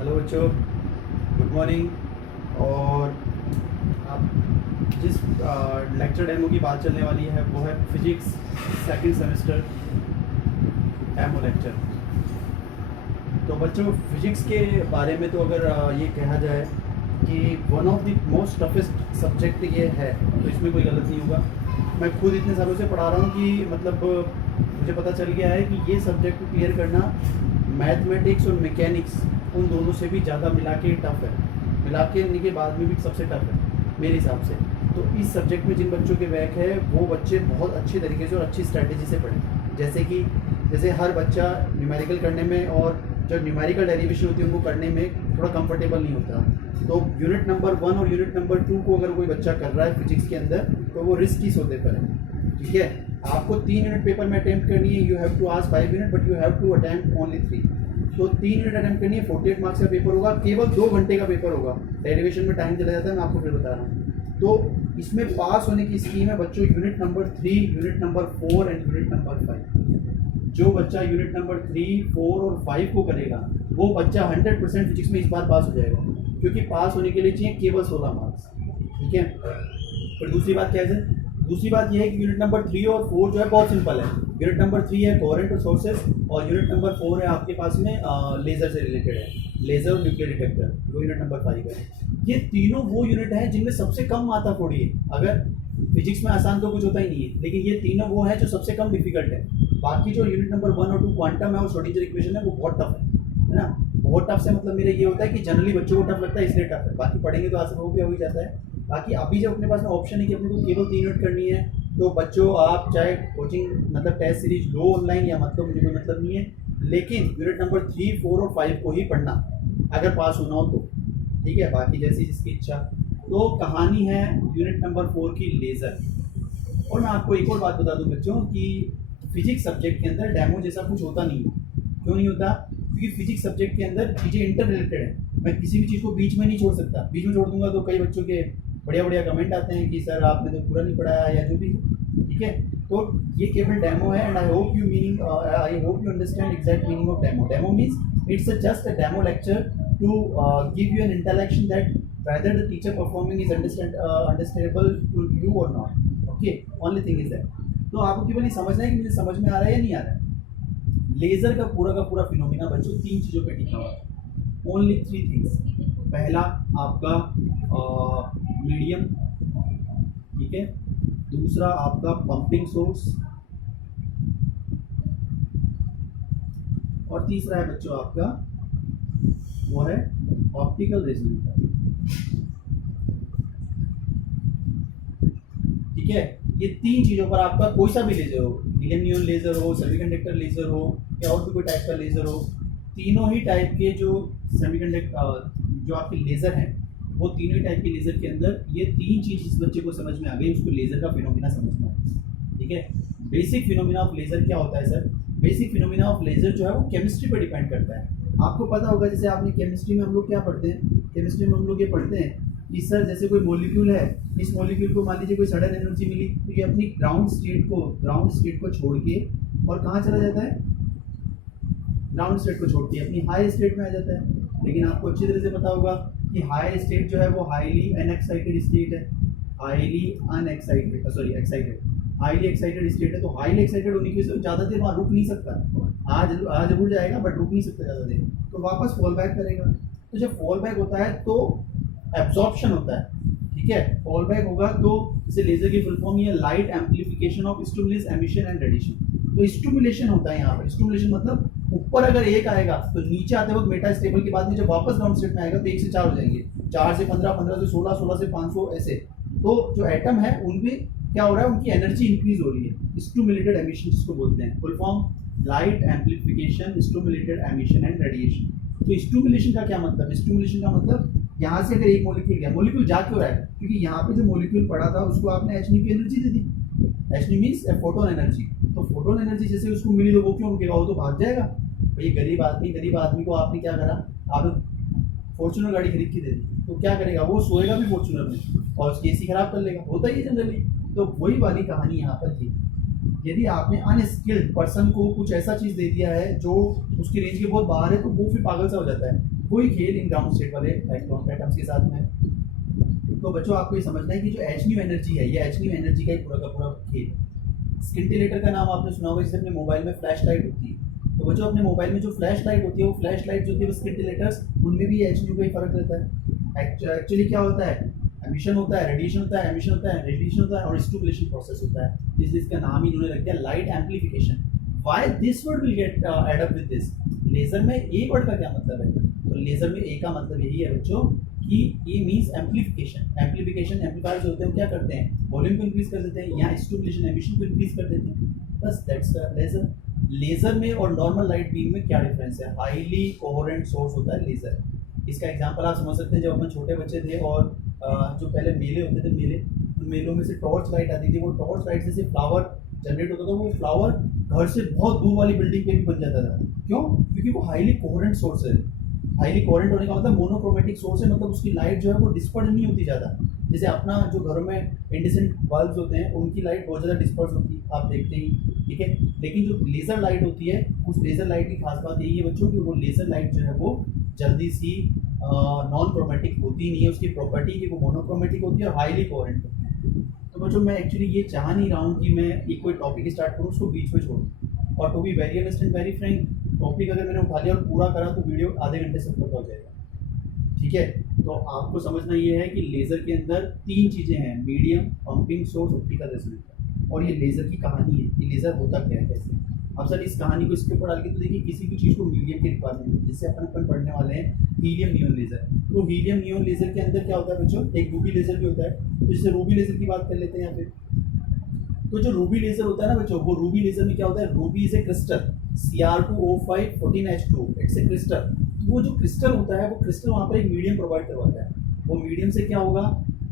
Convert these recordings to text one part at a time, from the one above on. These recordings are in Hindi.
हेलो बच्चों, गुड मॉर्निंग। और आप जिस लेक्चर डेमो की बात चलने वाली है वो है physics second semester demo lecture. तो बच्चों, फिजिक्स के बारे में तो अगर ये कहा जाए कि one of the most toughest subject ये है तो इसमें कोई गलत नहीं होगा। मैं खुद इतने सालों से पढ़ा रहा हूँ कि मतलब मुझे पता चल गया है कि ये सब्जेक्ट क्लियर करना मैथमेटिक्स और मैकेनिक्स उन दोनों से भी ज़्यादा मिला के टफ है, मिला के बाद में भी सबसे टफ है मेरे हिसाब से। तो इस सब्जेक्ट में जिन बच्चों के बैक है वो बच्चे बहुत अच्छे तरीके से और अच्छी स्ट्रैटेजी से पढ़ें। जैसे हर बच्चा न्यूमेरिकल करने में और जो न्यूमेरिकल डेरिवेशन होती है उनको करने में थोड़ा कंफर्टेबल नहीं होता। तो यूनिट नंबर 1 और यूनिट नंबर 2 को अगर कोई बच्चा कर रहा है फिजिक्स के अंदर तो वो रिस्की सौदे पर है। ठीक है, आपको 3 यूनिट पेपर में अटेम्प्ट करनी है। You have to ask 5 unit but you have to attempt only 3। तो 3 यूनिट अटेम्प्ट करनी है, 48 मार्क्स का पेपर होगा, केवल 2 घंटे का पेपर होगा। डेरिवेशन में टाइम चला जाता है, मैं आपको फिर बता रहा हूँ। तो इसमें पास होने की स्कीम है बच्चों, unit number 3, unit number 4 and unit number 5। जो बच्चा यूनिट नंबर 3, 4 और 5 को करेगा वो बच्चा 100% फिजिक्स में इस बार पास हो जाएगा, क्योंकि पास होने के लिए चाहिए केवल 16 मार्क्स। ठीक है। और दूसरी बात क्या है? दूसरी बात यह है कि यूनिट नंबर 3 और 4 जो है बहुत सिंपल है। यूनिट नंबर 3 है कोरेंट और सोर्सेस, और यूनिट नंबर 4 है आपके पास में लेज़र से रिलेटेड है, लेज़र और न्यूक्लियर डिटेक्टर, वो यूनिट नंबर 5 है। ये तीनों वो यूनिट है जिनमें सबसे कम माता फोड़ी है। अगर फिजिक्स में आसान तो कुछ होता ही नहीं है, लेकिन ये तीनों वो है जो सबसे कम डिफिकल्ट है। बाकी जो यूनिट नंबर 1 और 2 क्वांटम है और श्रोडिंगर इक्वेशन है वो बहुत टफ है ना। बहुत टफ से मतलब मेरा ये होता है कि जनरली बच्चों को टफ लगता है इसलिए टफ है, बाकी पढ़ेंगे तो आसान हो भी हो ही जाता है। बाकी अभी जब अपने पास में ऑप्शन है कि अपने को केवल 3 यूनिट करनी है, तो बच्चों आप चाहे कोचिंग मतलब टेस्ट सीरीज लो ऑनलाइन या मतलब मुझे कोई मतलब नहीं है, लेकिन यूनिट नंबर 3, 4 और 5 को ही पढ़ना अगर पास होना हो तो। ठीक है, बाकी जैसी जिसकी इच्छा। तो कहानी है यूनिट नंबर 4 की, लेज़र। और मैं आपको एक और बात बता दूं बच्चों कि फिजिक्स सब्जेक्ट के अंदर डेमो जैसा कुछ होता नहीं है। क्यों नहीं होता? क्योंकि फिजिक्स सब्जेक्ट के अंदर चीज़ें इंटर रिलेटेड है। मैं किसी भी चीज़ को बीच में नहीं छोड़ सकता। बीच में छोड़ दूंगा तो कई बच्चों के बढ़िया बढ़िया कमेंट आते हैं कि सर आपने तो पूरा नहीं पढ़ाया या जो भी। ठीक है, तो ये केवल डेमो है and I hope you understand exact meaning of demo. Demo means it's just a demo lecture to give you an intellection that whether the teacher performing is understandable to you or not. Okay, only thing is that. तो आपको केवल ये समझना है कि मुझे समझ में आ रहा है या नहीं आ रहा है। लेजर का पूरा फिनोमिना बच्चों 3 चीज़ों पे टिका हुआ है। Only 3 things. पहला आपका मीडियम, ठीक है। दूसरा आपका पंपिंग सोर्स, और तीसरा है बच्चों आपका वो है ऑप्टिकल रेजोनेटर। ठीक है, ये 3 चीज़ों पर आपका कोई सा भी लेजर हो, हीलियम नियॉन लेजर हो, सेमीकंडक्टर लेजर हो या और भी कोई टाइप का लेजर हो, तीनों ही टाइप के जो सेमीकंडक्टर जो आपके लेजर हैं वो तीनों ही टाइप के लेजर के अंदर ये 3 चीज़ जिस बच्चे को समझ में आ गई उसको लेजर का फिनोमिना समझ में आ गया। ठीक है, बेसिक फिनोमिना ऑफ लेजर क्या होता है sir? Basic phenomena of laser जो है वो केमिस्ट्री पर डिपेंड करता है। आपको पता होगा, जैसे आपने केमिस्ट्री में हम लोग क्या पढ़ते हैं, केमिस्ट्री में हम लोग ये पढ़ते हैं कि सर जैसे कोई मॉलिक्यूल है, इस मॉलिक्यूल को मान लीजिए कोई सडन एनर्जी मिली तो ये अपनी ग्राउंड स्टेट को छोड़ के और कहाँ चला जाता है? ग्राउंड स्टेट को छोड़ के अपनी हाई स्टेट में आ जाता है। लेकिन आपको अच्छी तरह से पता होगा कि हाई स्टेट जो है वो हाईली अनएक्साइटेड स्टेट है, हाईली एक्साइटेड स्टेट है। तो हाईली एक्साइटेड होने की वजह से ज़्यादा देर वहाँ रुक नहीं सकता। आज रुक जाएगा बट रुक नहीं सकता ज़्यादा देर, तो वापस फॉल बैक करेगा। तो जब फॉल बैक होता है तो एब्जॉर्प्शन होता है। ठीक है, फॉल बैक होगा तो इसे लेजर की फुल फॉर्म ये light amplification of stimulus emission and radiation. तो स्टिमुलेशन होता है यहाँ पर। स्टिमुलेशन मतलब ऊपर अगर 1 आएगा तो नीचे आते वक्त मेटा स्टेबल के बाद में जब वापस ग्राउंड स्टेट में आएगा तो 1 से 4 हो जाएंगे, 4 से 15, 15 से 16, 16 से 500 ऐसे। तो जो एटम है उनमें क्या हो रहा है, उनकी एनर्जी इंक्रीज हो रही है। स्टिमुलेटेड एमिशन जिसको बोलते हैं, full form light amplification, stimulated emission and radiation. तो स्टिमुलेशन का क्या मतलब? स्टिमुलेशन का मतलब यहाँ से अगर एक मॉलिक्यूल गया, मॉलिक्यूल जा क्यों रहा है? क्योंकि यहाँ पे जो मॉलिक्यूल पड़ा था उसको आपने एच की एनर्जी दे दी। H means photon energy. तो फोटोन एनर्जी जैसे उसको मिली तो वो क्यों रुकेगा? वो तो भाग जाएगा। भाई गरीब आदमी को आपने क्या करा, आप फॉर्च्यूनर गाड़ी खरीद के दे दी तो क्या करेगा? वो सोएगा भी फॉर्च्यूनर में और उसकी एसी खराब कर लेगा, होता ही है जनरली। तो वही वाली कहानी यहाँ पर थी। यदि आपने अनस्किल्ड पर्सन को कुछ ऐसा चीज़ दे दिया है जो उसकी रेंज के बहुत बाहर है तो वो फिर पागल सा हो जाता है। कोई खेल इन ग्राउंड स्टेट वाले इलेक्ट्रॉन एटम्स के साथ में। तो बच्चों आपको ये समझना है कि जो एच न्यू एनर्जी है, ये एच न्यू एनर्जी का ही पूरा का पूरा खेल। स्किंटिलेटर का नाम आपने सुना होगा, जैसे अपने मोबाइल में फ्लैश लाइट होती है। तो बच्चों अपने मोबाइल में जो फ्लैश लाइट होती है, वो फ्लैश लाइट जो होती है स्किंटिलेटर्स, उनमें भी एच न्यू का ही फर्क रहता है। एक्चुअली क्या होता है, एमिशन होता है, रेडिएशन होता है, एमिशन होता है, रेडिएशन होता है और स्टिमुलेशन प्रोसेस होता है, इसलिए इसका नाम ही इन्होंने रख दिया light amplification. Why this word will get add up with this. Laser में ए वर्ड का क्या मतलब है, तो लेजर में ए का मतलब यही है बच्चों कि ए मींस एम्प्लीफिकेशन। एम्प्लीफिकेशन एम्पलीफायर जो होते हैं वो क्या करते हैं, वॉल्यूम को इंक्रीज कर देते हैं या स्टिमुलेशन एमिशन को इंक्रीज कर देते हैं, बस दैट्स लेजर। लेजर में और नॉर्मल लाइट बीम में क्या डिफरेंस है, हाईली कोहेरेंट सोर्स होता है लेजर। इसका एग्जांपल आप समझ सकते हैं, जब अपन छोटे बच्चे थे और जो पहले मेले होते थे, उन मेलों में से टॉर्च लाइट आती थी, वो टॉर्च लाइट से फ्लावर जनरेट होता था, वो फ्लावर घर से बहुत दूर वाली बिल्डिंग पे भी बन जाता था। क्यों, क्योंकि वो हाईली कोहेरेंट सोर्स है। हाईली कोहेरेंट होने का मतलब मोनोक्रोमेटिक सोर्स है, मतलब उसकी लाइट जो है वो डिस्पर्स नहीं होती ज़्यादा। जैसे अपना जो घरों में इंडिसेंट बल्ब्स होते हैं, उनकी लाइट बहुत ज़्यादा डिस्पर्स होती है, आप देखते ही, ठीक है। लेकिन जो लेज़र लाइट होती है, उस लेज़र लाइट की खास बात यही है बच्चों कि वो लेज़र लाइट जो है वो जल्दी सी नॉन क्रोमेटिक होती नहीं है, उसकी प्रॉपर्टी कि वो मोनोक्रोमेटिक होती है और हाईली कोहेरेंट होती है। तो बच्चों मैं एक्चुअली ये चाह नहीं रहा हूँ कि मैं एक कोई टॉपिक स्टार्ट करूँ उसको बीच में छोड़ूँ, और to be very honest and very frank, topic अगर मैंने उठा लिया और पूरा करा तो वीडियो आधे घंटे से ऊपर हो जाएगा, ठीक है। तो आपको समझना ये है कि लेज़र के अंदर 3 चीज़ें हैं, medium, pumping source, optical resonator. और ये लेज़र की कहानी है कि लेज़र होता क्या है, कैसे। अब सर इस कहानी को इसके ऊपर डाल के तो देखिए, किसी भी चीज़ को मीडियम की रिक्वायरमेंट है, जिससे अपन पढ़ने वाले हैं हीलियम नियॉन लेज़र। तो हीलियम नियॉन लेज़र के अंदर क्या होता है बच्चों, एक रूबी लेज़र भी होता है। तो जैसे रूबी लेज़र की बात कर लेते हैं यहाँ पे। तो जो रूबी लेज़र होता है ना बच्चों, वो रूबी लेज़र में क्या होता है, Ruby is a crystal, Cr2O5 14H2, it's a crystal. वो जो क्रिस्टल होता है, वो क्रिस्टल वहाँ पर एक मीडियम प्रोवाइड करवाता है। वो मीडियम से क्या होगा,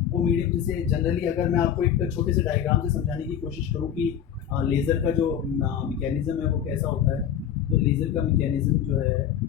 वो मीडियम जैसे जनरली अगर मैं आपको एक छोटे से डायग्राम से समझाने की कोशिश करूँ कि लेज़र का जो मैकेनिज्म है वो कैसा होता है, तो लेज़र का मैकेनिज्म जो है